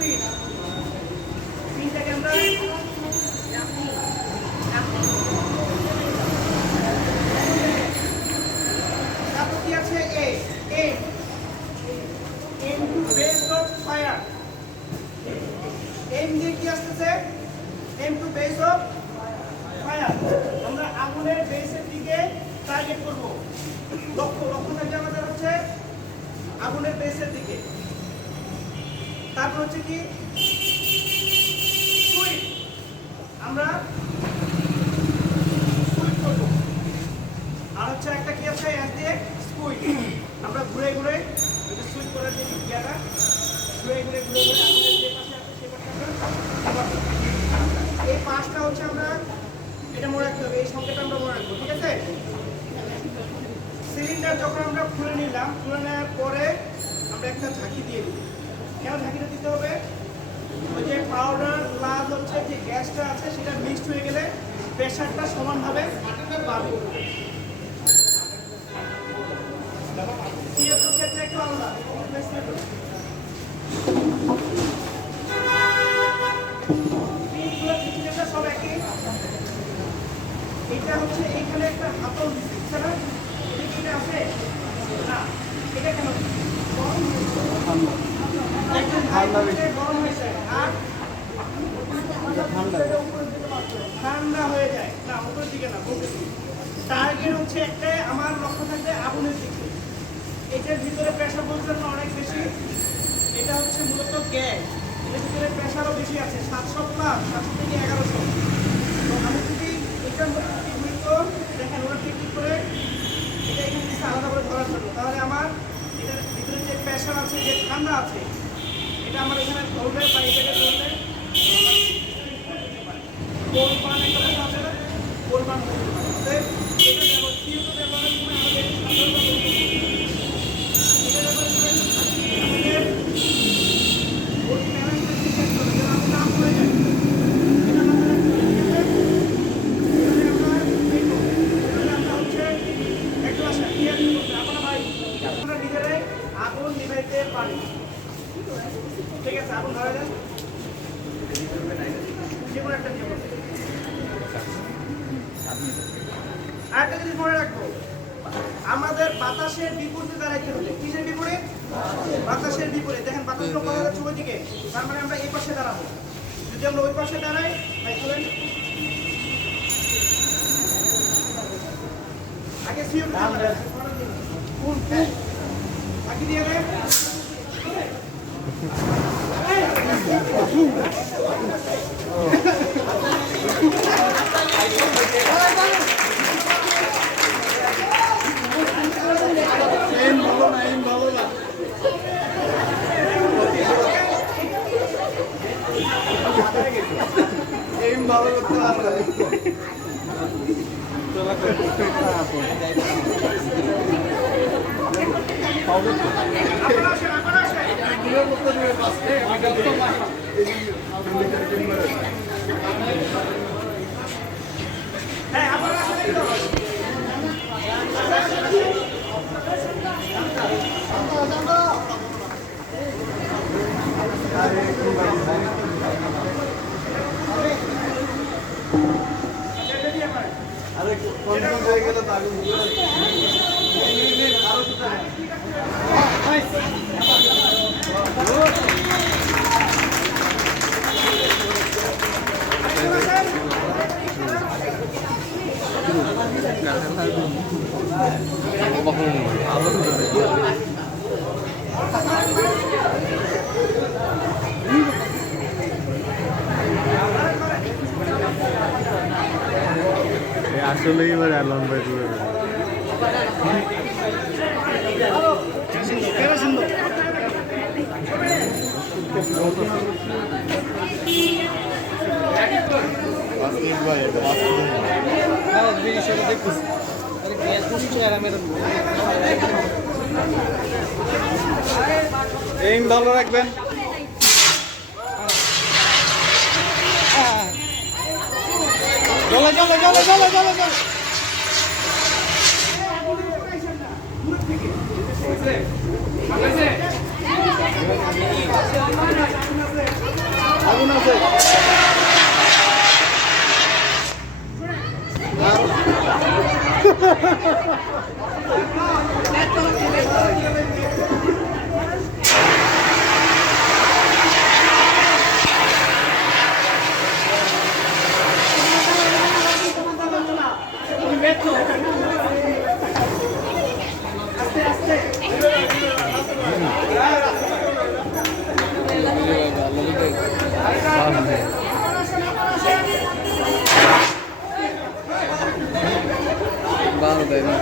Pin, পিনটাকে আমরা তারপর কি আছে M to base of fire. M দিয়ে কি আসতেছে? M to base of fire. আমরা আগুনের বেসের দিকে টার্গেট করব। লক্ষ্য থাকবে আমাদের হচ্ছে আগুনের বেসের দিকে। তারপর হচ্ছে কি সুইট, আমরা সুইট করব। আর হচ্ছে একটা কি আছে এস দিয়ে স্কুইট, আমরা ঘুরে ঘুরে সুইট করার যে গিয়াটা ঘুরে ঘুরে আগুনের যে পাশে আছে সেই পাশে আমরা এই পাঁচটা হচ্ছে আমরা এটা মনে রাখতে হবে, এই সংখ্যাটা আমরা মনে রাখবো, ঠিক আছে? সিলিন্ডার যখন আমরা খুলে নিলাম, খুলে নেওয়ার পরে আমরা একটা ঝাঁকি দিয়ে দিই। কেন ঝাঁকিটা দিতে হবে? ওই যে পাউডার প্লাস হচ্ছে যে গ্যাসটা আছে সেটা মিক্সড হয়ে গেলে প্রেশারটা সমানভাবে পাবে। সিএসও ক্ষেত্রে একটু আলাদা, সব একই। এটা হচ্ছে এখানে একটা হাতল দিচ্ছে না, এটা আছে না, এটা কেন গরম হয়েছে আর ঠান্ডা হয়ে যায় না, উপরের দিকে না, টার্গেট হচ্ছে একটা আমার লক্ষ্য থাকবে আগুনের দিকে। এটার ভিতরে প্রেশার বলছেন অনেক বেশি, এটা হচ্ছে মূলত গ্যাস, এটার ভিতরে প্রেশারও বেশি আছে 700 প্লাস 700 থেকে 1100। তো আমি যদি এটার মধ্যে দেখেন ওরা ঠিক করে এটা এখানে দিচ্ছে আলাদা করে ধরার জন্য, তাহলে আমার এটার ভিতরে যে প্রেশার আছে যে ঠান্ডা আছে এটা আমার এখানে ধরবে বা এটাকে ধরলে কোলবান একটা কথা আছে না, কোলবান হতে পারে। এটা ব্যবহার সিউটো ব্যবহারের সময় আমাদের এটা ব্যবহার করে আমাদের ওই ব্যালেন্সটা ঠিক রাখতে হবে যেন আমরা না পড়ে যাই। এটা মাথায় রাখতে হবে, ঠিক আছে? আগুন নিভাইতে পারি, ঠিক আছে? আগুন ধরা যান, যে কোনো একটা নিয়ম। আরেকটা জিনিস মনে রাখবো, আমাদের বাতাসের বিপরীতে দাঁড়াইতে হবে। কিসের বিপরীত? বাতাসের বিপরীত। দেখেন বাতাসগুলো কোথা যাচ্ছে ওই দিকে, তার মানে আমরা এই পাশে দাঁড়াবো। যদি আমরা ওই পাশে দাঁড়াই, ভাই চলেন আগে সিও বাকি দিয়ে দেয়। ভালো করতে পারবে আরে কোন হয়ে গেল তো আগুন আসলে এবার অ্যালার্ম বাই দিবে এইম ভালো রাখবেন। চলে চলে চলে চলে চলে চলে ঠিক আছে আগুন আছে আস্তে আস্তে বারো দেয় না